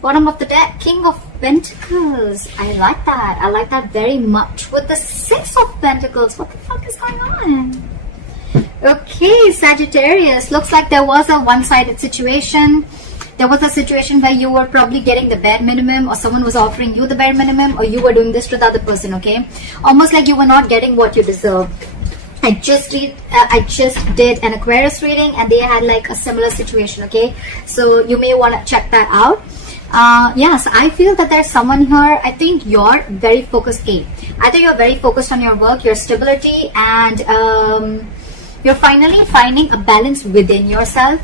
Bottom of the deck, King of Pentacles. I like that. I like that very much. With the Six of Pentacles. What the fuck is going on? Okay, Sagittarius. Looks like there was a one-sided situation. There was a situation where you were probably getting the bare minimum, or someone was offering you the bare minimum, or you were doing this to the other person, okay? Almost like you were not getting what you deserved. I just did an Aquarius reading, and they had like a similar situation, okay? So you may want to check that out. Yes, I feel that there's someone here. I think you're very focused. I think you're very focused on your work, your stability, and you're finally finding a balance within yourself.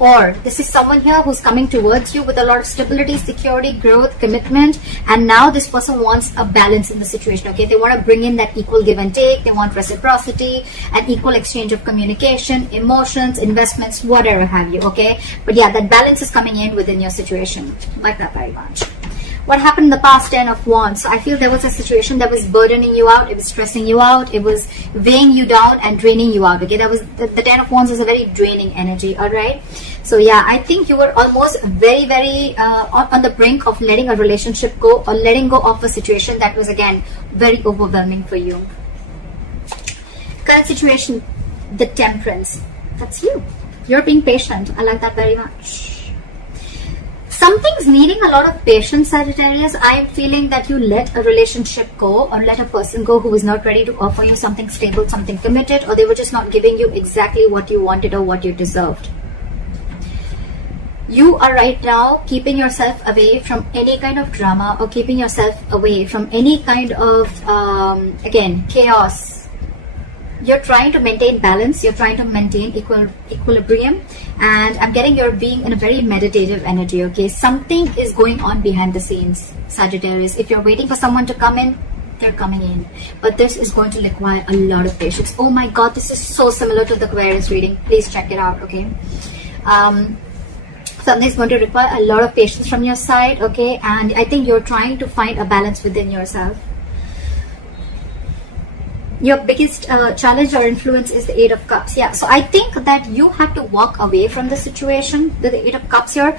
Or this is someone here who's coming towards you with a lot of stability, security, growth, commitment, and now this person wants a balance in the situation, okay? They want to bring in that equal give and take. They want reciprocity, an equal exchange of communication, emotions, investments, whatever have you, okay? But yeah, that balance is coming in within your situation. I like that very much. What happened in the past? 10 of Wands. So I feel there was a situation that was burdening you out. It was stressing you out. It was weighing you down and draining you out. Okay, that was the 10 of Wands is a very draining energy. All right. So yeah, I think you were almost very on the brink of letting a relationship go, or letting go of a situation that was again very overwhelming for you. Current situation, the Temperance. That's you. You're being patient. I like that very much. Something's needing a lot of patience, Sagittarius. I am feeling that you let a relationship go, or let a person go who is not ready to offer you something stable, something committed, or they were just not giving you exactly what you wanted or what you deserved. You are right now keeping yourself away from any kind of drama, or keeping yourself away from any kind of, again, chaos. You're trying to maintain balance. You're trying to maintain equilibrium. And I'm getting you're being in a very meditative energy, okay? Something is going on behind the scenes, Sagittarius. If you're waiting for someone to come in, they're coming in. But this is going to require a lot of patience. Oh my God, this is so similar to the Aquarius reading. Please check it out, okay? Something's going to require a lot of patience from your side, okay? And I think you're trying to find a balance within yourself. Your biggest challenge or influence is the Eight of Cups. Yeah, so I think that you have to walk away from the situation. The Eight of Cups here,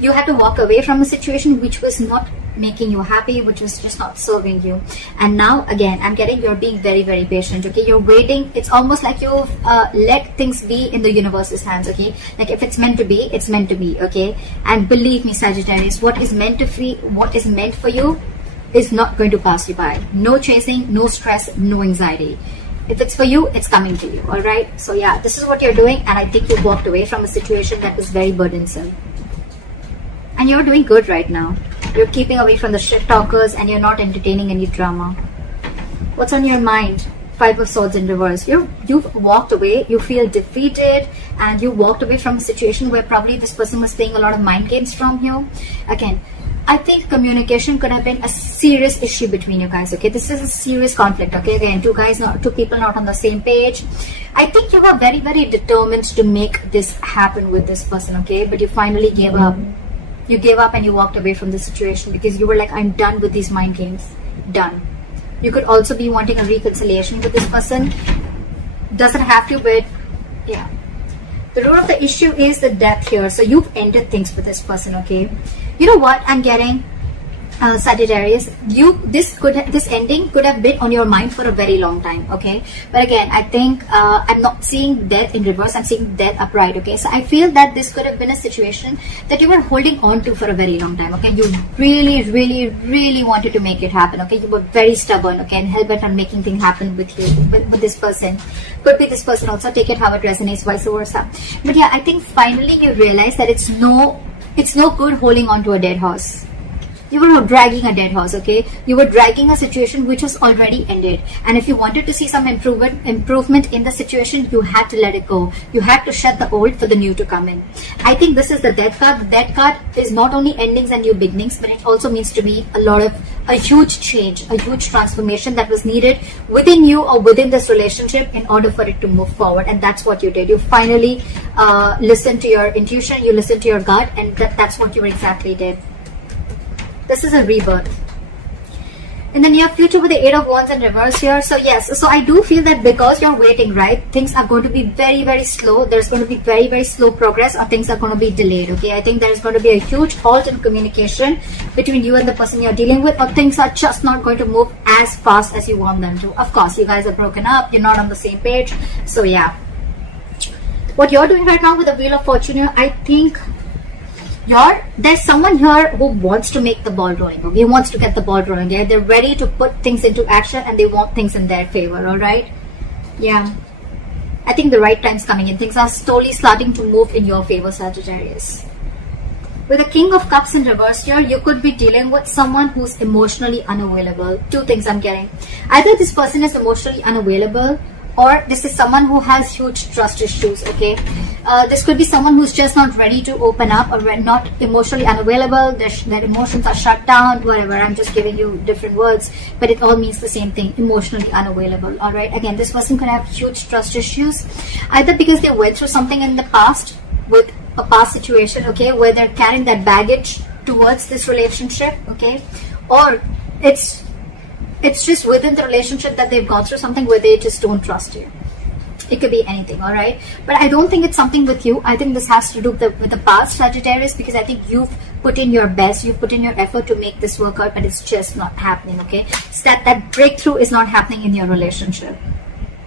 you have to walk away from a situation which was not making you happy, which was just not serving you. And now again, I'm getting you're being very patient, okay? You're waiting. It's almost like you've let things be in the universe's hands, okay? Like if it's meant to be, it's meant to be, okay? And believe me, Sagittarius, what is meant for you is not going to pass you by. No chasing, no stress, no anxiety. If it's for you, it's coming to you, all right? So yeah, this is what you're doing, and I think you walked away from a situation that was very burdensome. And you're doing good right now. You're keeping away from the shit talkers, and you're not entertaining any drama. What's on your mind? Five of Swords in reverse. You've walked away. You feel defeated, and you walked away from a situation where probably this person was playing a lot of mind games from you. Again, I think communication could have been a serious issue between you guys, okay? This is a serious conflict, okay? Again, two people not on the same page. I think you were very determined to make this happen with this person, okay? But you finally gave up. You gave up and you walked away from the situation because you were like, I'm done with these mind games. Done. You could also be wanting a reconciliation with this person. Doesn't have to, but yeah. The root of the issue is the death here. So you've ended things with this person, okay? You know what I'm getting, Sagittarius? This ending could have been on your mind for a very long time, okay? But again, I think I'm not seeing death in reverse. I'm seeing death upright, okay? So I feel that this could have been a situation that you were holding on to for a very long time, okay? You really wanted to make it happen, okay? You were very stubborn, okay? And hell-bent on making things happen with you, with this person. Could be this person also. Take it how it resonates, vice versa. But yeah, I think finally you realize that it's no good holding on to a dead horse. You were dragging a dead horse, okay? You were dragging a situation which was already ended. And if you wanted to see some improvement in the situation, you had to let it go. You had to shut the old for the new to come in. I think this is the Death card. The Death card is not only endings and new beginnings, but it also means to me a huge change, a huge transformation that was needed within you or within this relationship in order for it to move forward. And that's what you did. You finally listened to your intuition, you listened to your gut, and that's what you exactly did. This is a rebirth. in the near future with the 8 of Wands in reverse here. So yes, so I do feel that because you're waiting, right, things are going to be very, very slow. There's going to be very, very slow progress, or things are going to be delayed. Okay, I think there's going to be a huge halt in communication between you and the person you're dealing with, or things are just not going to move as fast as you want them to. Of course, you guys are broken up, you're not on the same page. So yeah, what you're doing right now with the Wheel of Fortune here, I think there's someone here who wants to make the ball rolling. Okay, wants to get the ball rolling. Yeah, they're ready to put things into action, and they want things in their favor. All right, yeah, I think the right time's coming in. Things are slowly starting to move in your favor, Sagittarius. With the King of Cups in reverse here, you could be dealing with someone who's emotionally unavailable. Two things I'm getting: either this person is emotionally unavailable, or this is someone who has huge trust issues. Okay, this could be someone who's just not ready to open up, or not emotionally unavailable. Their emotions are shut down, whatever. I'm just giving you different words, but it all means the same thing: emotionally unavailable. All right, again, this person could have huge trust issues, either because they went through something in the past with a past situation, okay, where they're carrying that baggage towards this relationship, okay, or it's just within the relationship that they've gone through something where they just don't trust you. It could be anything, all right? But I don't think it's something with you. I think this has to do with the past, Sagittarius, because I think you've put in your best, you've put in your effort to make this work out, but it's just not happening, okay? So that breakthrough is not happening in your relationship.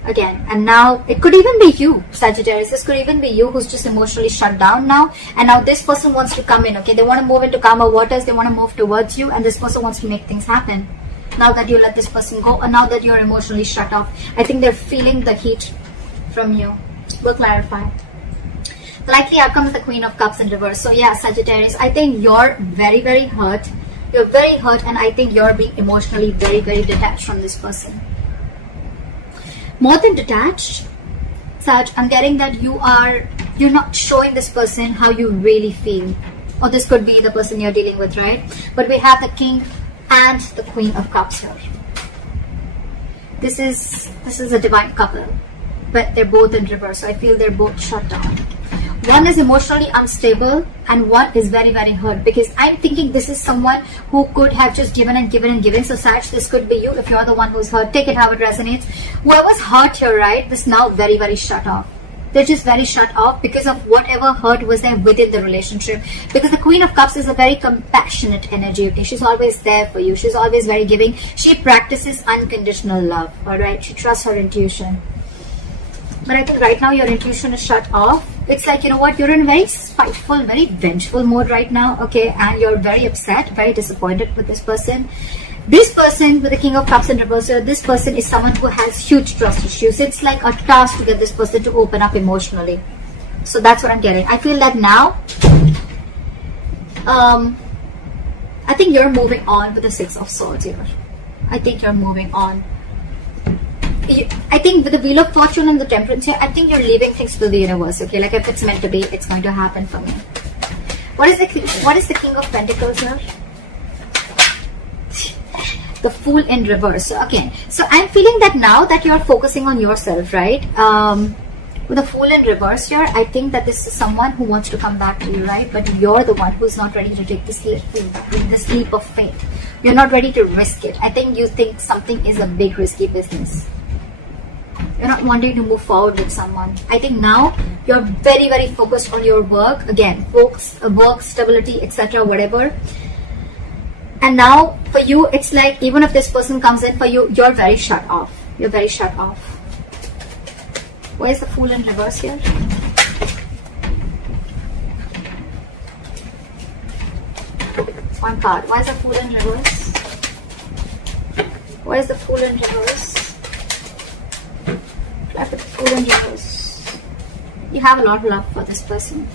Again, and now it could even be you, Sagittarius. This could even be you who's just emotionally shut down now, and now this person wants to come in, okay? They want to move into calmer waters, they want to move towards you, and this person wants to make things happen. Now that you let this person go, or now that you're emotionally shut off, I think they're feeling the heat from you. We'll clarify. The likely outcome is the Queen of Cups in reverse. So yeah, Sagittarius, I think you're very, very hurt. You're very hurt, and I think you're being emotionally very, very detached from this person. More than detached, Sag, I'm getting that you're not showing this person how you really feel. Or this could be the person you're dealing with, right? But we have the King and the Queen of Cups here. This is a divine couple, but they're both in reverse, so I feel they're both shut down. One is emotionally unstable, and one is very, very hurt, because I'm thinking this is someone who could have just given and given and given. So Sag, this could be you if you're the one who's hurt. Take it how it resonates. Whoever's hurt here, right, this now very, very shut off. They're just very shut off because of whatever hurt was there within the relationship. Because the Queen of Cups is a very compassionate energy, okay? She's always there for you. She's always very giving. She practices unconditional love, all right? She trusts her intuition. But I think right now your intuition is shut off. It's like, you know what, you're in a very spiteful, very vengeful mode right now, okay? And you're very upset, very disappointed with this person. This person with the King of Cups in reverse, this person is someone who has huge trust issues. It's like a task to get this person to open up emotionally. So that's what I'm getting. I feel that now, I think you're moving on with the Six of Swords here. I think you're moving on. I think with the Wheel of Fortune and the Temperance here, I think you're leaving things to the universe, okay? Like if it's meant to be, it's going to happen for me. What is the King of Pentacles here? The Fool in reverse. So again, so I'm feeling that now that you're focusing on yourself, right? With the Fool in reverse here, I think that this is someone who wants to come back to you, right? But you're the one who's not ready to take this leap of faith. You're not ready to risk it. I think you think something is a big risky business. You're not wanting to move forward with someone. I think now you're very, very focused on your work. Again, work, stability, etc., whatever. And now for you, it's like even if this person comes in for you, you're very shut off. You're very shut off. Where's the Fool in reverse here? One card. Why is the Fool in reverse? Why is the Fool in reverse? Clap with the Fool in reverse. You have a lot of love for this person.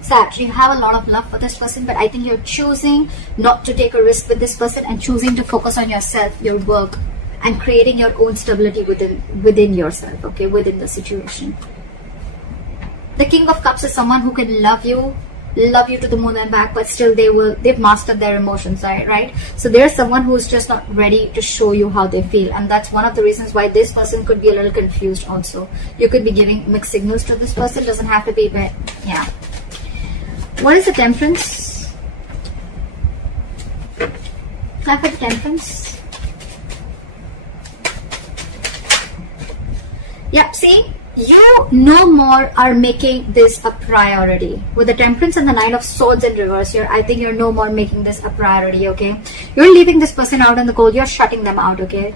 Sag, you have a lot of love for this person, but I think you're choosing not to take a risk with this person and choosing to focus on yourself, your work, and creating your own stability within yourself, okay, within the situation. The King of Cups is someone who can love you to the moon and back, but still they've mastered their emotions, right? So there's someone who's just not ready to show you how they feel, and that's one of the reasons why this person could be a little confused also. You could be giving mixed signals to this person. Doesn't have to be, but yeah. What is the Temperance? Clap at the Temperance. Yeah, see, you no more are making this a priority. With the Temperance and the Nine of Swords in reverse here, I think you're no more making this a priority, okay? You're leaving this person out in the cold. You're shutting them out, okay?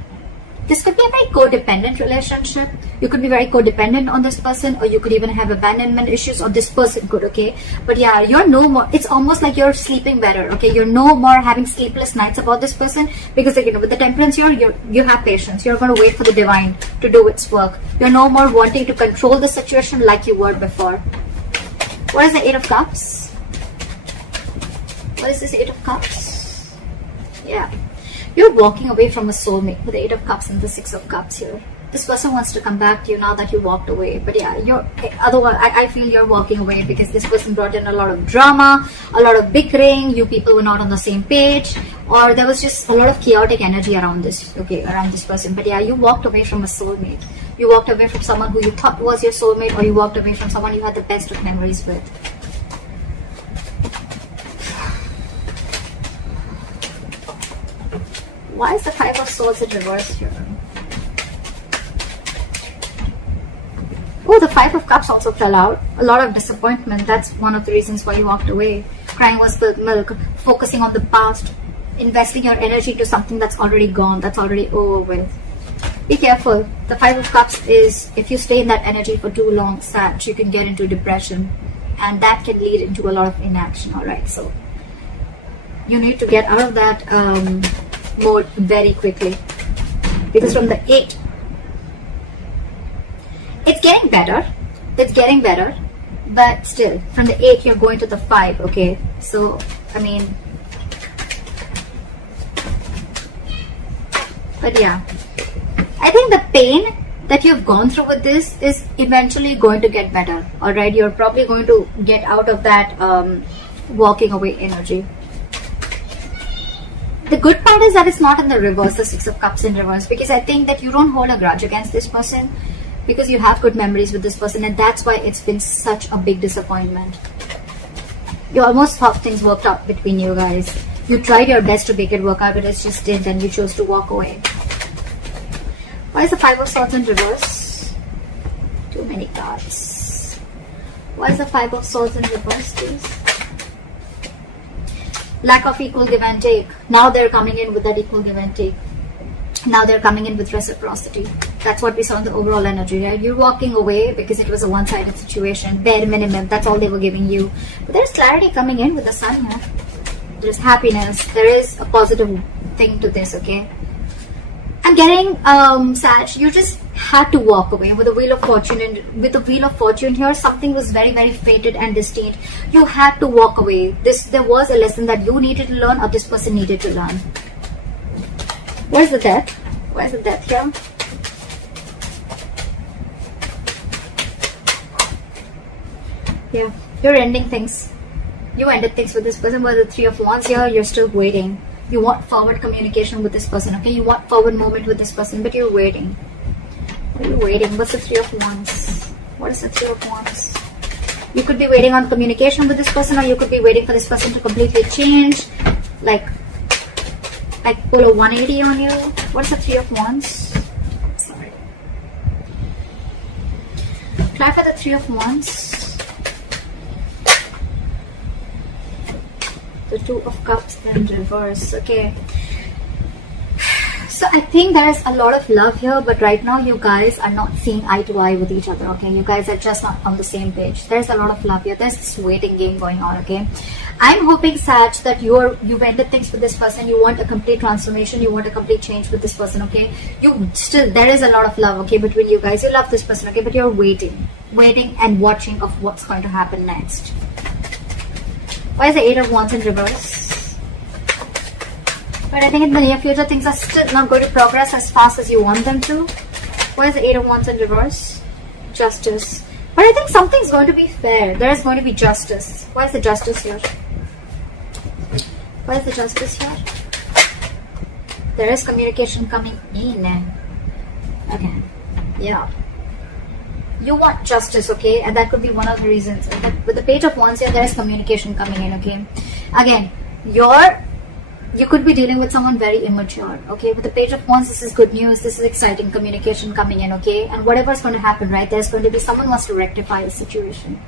This could be a very codependent relationship. You could be very codependent on this person, or you could even have abandonment issues, or this person could, okay? But yeah, you're no more, it's almost like you're sleeping better, okay? You're no more having sleepless nights about this person, because, you know, with the Temperance here, you have patience. You're going to wait for the divine to do its work. You're no more wanting to control the situation like you were before. What is the Eight of Cups? What is this Eight of Cups? Yeah. You're walking away from a soulmate with the Eight of Cups and the Six of Cups here. This person wants to come back to you now that you walked away. But yeah, otherwise, I feel you're walking away because this person brought in a lot of drama, a lot of bickering. You people were not on the same page, or there was just a lot of chaotic energy around this, okay, around this person. But yeah, you walked away from a soulmate. You walked away from someone who you thought was your soulmate, or you walked away from someone you had the best of memories with. Why is the Five of Swords in reverse here? Oh, the Five of Cups also fell out. A lot of disappointment. That's one of the reasons why you walked away. Crying over spilled milk. Focusing on the past. Investing your energy to something that's already gone. That's already over with. Be careful. The Five of Cups is, if you stay in that energy for too long, Sag, you can get into depression. And that can lead into a lot of inaction. Alright, so you need to get out of that mode very quickly, because from the 8, it's getting better, but still from the 8 you're going to the 5, okay? So I mean, but yeah, I think the pain that you've gone through with this is eventually going to get better. All right, you're probably going to get out of that walking away energy. The good part is that it's not in the reverse, the Six of Cups in reverse, because I think that you don't hold a grudge against this person, because you have good memories with this person, and that's why it's been such a big disappointment. You almost thought things worked out between you guys. You tried your best to make it work out, but it just didn't, and you chose to walk away. Why is the Five of Swords in reverse? Too many cards. Why is the Five of Swords in reverse, please? Lack of equal give and take. Now they're coming in with that equal give and take. Now they're coming in with reciprocity. That's what we saw in the overall energy, right? You're walking away because it was a one-sided situation. Bare minimum. That's all they were giving you. But there's clarity coming in with the Sun here. There's happiness. There is a positive thing to this, okay? I'm getting, Sag, you just had to walk away with the Wheel of Fortune. And with the Wheel of Fortune here, something was very, very fated and destined. You had to walk away. There was a lesson that you needed to learn, or this person needed to learn. Where's the Death? Where's the Death here? Yeah, you're ending things. You ended things with this person. With the Three of Wands here, you're still waiting. You want forward communication with this person, okay? You want forward movement with this person, but you're waiting. What are you waiting? What's the Three of Wands? What is the Three of Wands? You could be waiting on communication with this person, or you could be waiting for this person to completely change, like pull a 180 on you. What's the Three of Wands? Sorry. Try for the Three of Wands. The Two of Cups in reverse. Okay. So I think there is a lot of love here, but right now you guys are not seeing eye to eye with each other, okay? You guys are just not on the same page. There's a lot of love here. There's this waiting game going on, okay? I'm hoping, Sag, that you've ended things with this person. You want a complete transformation. You want a complete change with this person, okay? There is a lot of love, okay, between you guys. You love this person, okay? But you're waiting and watching of what's going to happen next. Why is the Eight of Wands in reverse? But I think in the near future, things are still not going to progress as fast as you want them to. Why is the Eight of Wands in reverse? Justice. But I think something's going to be fair. There is going to be justice. Why is the Justice here? Why is the Justice here? There is communication coming in. Okay. Yeah. You want justice, okay? And that could be one of the reasons. With the Page of Wands here, there is communication coming in, okay? Again, you could be dealing with someone very immature, okay? With the Page of Wands, this is good news, this is exciting communication coming in, okay? And whatever's going to happen, right, there's going to be someone wants to rectify a situation.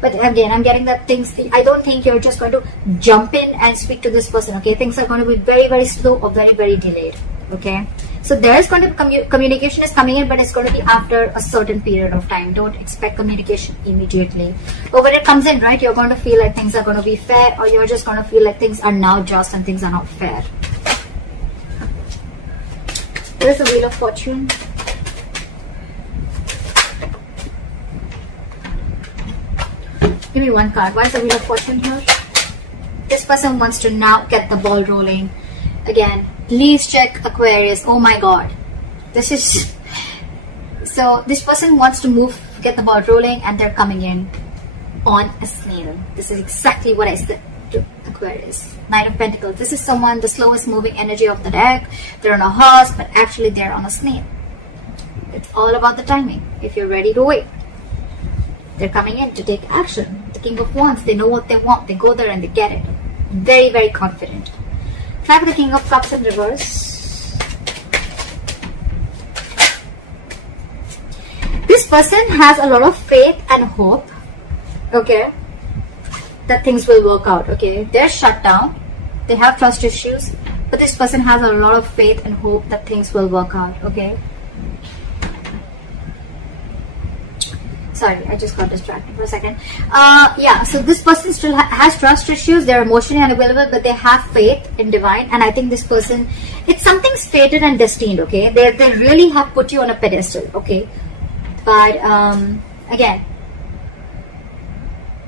But again, I'm getting that things, I don't think you're just going to jump in and speak to this person, okay? Things are going to be very, very slow or very, very delayed, okay? So there's going to be communication is coming in, but it's going to be after a certain period of time. Don't expect communication immediately. But when it comes in, right, you're going to feel like things are going to be fair, or you're just going to feel like things are now just and things are not fair. There's the Wheel of Fortune. Give me one card. Why is the Wheel of Fortune here? This person wants to now get the ball rolling. Again, please check Aquarius. Oh my god. This is... So, this person wants to get the ball rolling, and they're coming in on a snail. This is exactly what I said to Aquarius. Knight of Pentacles. This is someone, the slowest moving energy of the deck. They're on a horse, but actually they're on a snail. It's all about the timing. If you're ready to wait. They're coming in to take action. The King of Wands, they know what they want. They go there and they get it. Very, very confident. Try for the King of Cups in reverse. This person has a lot of faith and hope, okay, that things will work out, okay. They're shut down. They have trust issues. But this person has a lot of faith and hope that things will work out, okay. Sorry, I just got distracted for a second. Yeah, so this person still has trust issues. They're emotionally unavailable, but they have faith in divine. And I think this person, it's something's fated and destined, okay? They really have put you on a pedestal, okay? But again,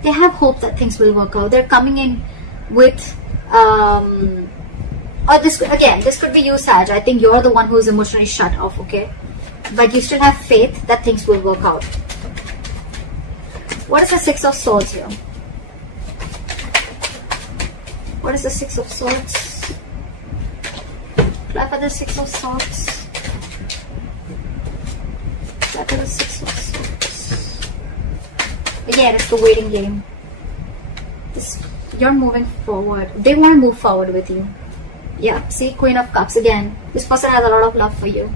they have hope that things will work out. They're coming in with, or this could be you, Sag. I think you're the one who's emotionally shut off, okay? But you still have faith that things will work out. What is the Six of Swords here? What is the Six of Swords? Try for the Six of Swords. Try for the Six of Swords. Again, it's the waiting game. You're moving forward. They want to move forward with you. Yeah, see, Queen of Cups again. This person has a lot of love for you.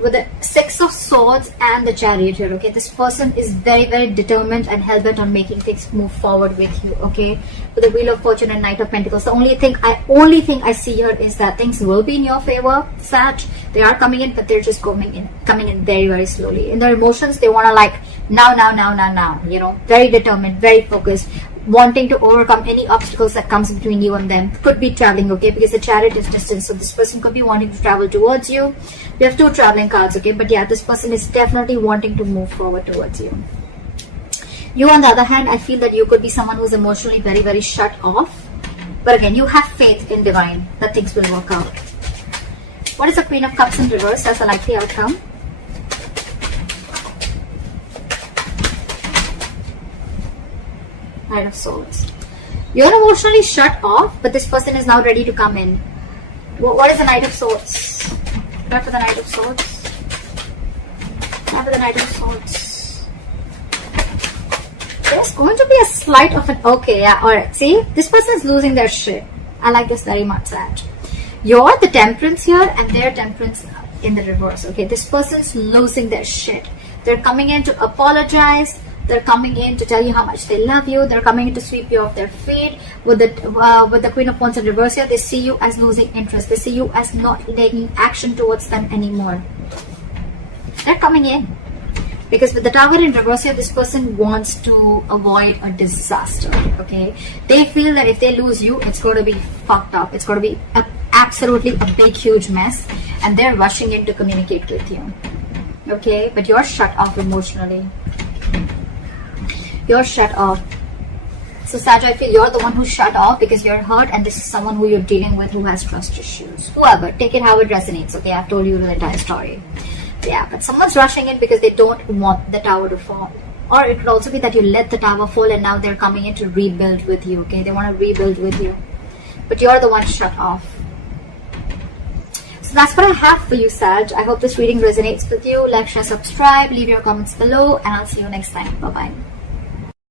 With the Six of Swords and the Chariot here, okay, this person is very, very determined and hell-bent on making things move forward with you, okay. With the Wheel of Fortune and Knight of Pentacles, the only thing I see here is that things will be in your favor, Sag. They are coming in, but they're just coming in very, very slowly. In their emotions, they want to like now, you know, very determined, very focused, wanting to overcome any obstacles that comes between you and them. Could be traveling, okay, because the Chariot is distant, so this person could be wanting to travel towards you. We have two traveling cards, okay, but yeah, this person is definitely wanting to move forward towards you. You, on the other hand, I feel that you could be someone who's emotionally very, very shut off, but again, you have faith in divine that things will work out. What is the Queen of Cups in reverse as a likely outcome? Knight of Swords. You're emotionally shut off, but this person is now ready to come in. What is the Knight of Swords? Try for the Knight of Swords. Try for the Knight of Swords. There's going to be a slight of an... Okay, yeah, alright. See? This person is losing their shit. I like this very much, Sag. You're the Temperance here, and their Temperance in the reverse, okay? This person's losing their shit. They're coming in to apologize. They're coming in to tell you how much they love you. They're coming in to sweep you off their feet. With the Queen of Wands in reverse here, they see you as losing interest. They see you as not taking action towards them anymore. They're coming in. Because with the Tower in reverse here, this person wants to avoid a disaster, okay? They feel that if they lose you, it's going to be fucked up. It's going to be absolutely a big, huge mess. And they're rushing in to communicate with you, okay? But you're shut off emotionally. You're shut off. So Sag, I feel you're the one who's shut off because you're hurt, and this is someone who you're dealing with who has trust issues. Whoever, take it how it resonates, okay? I've told you the entire story. Yeah, but someone's rushing in because they don't want the tower to fall. Or it could also be that you let the tower fall and now they're coming in to rebuild with you, okay? They want to rebuild with you. But you're the one shut off. So that's what I have for you, Sag. I hope this reading resonates with you. Like, share, subscribe, leave your comments below, and I'll see you next time. Bye-bye.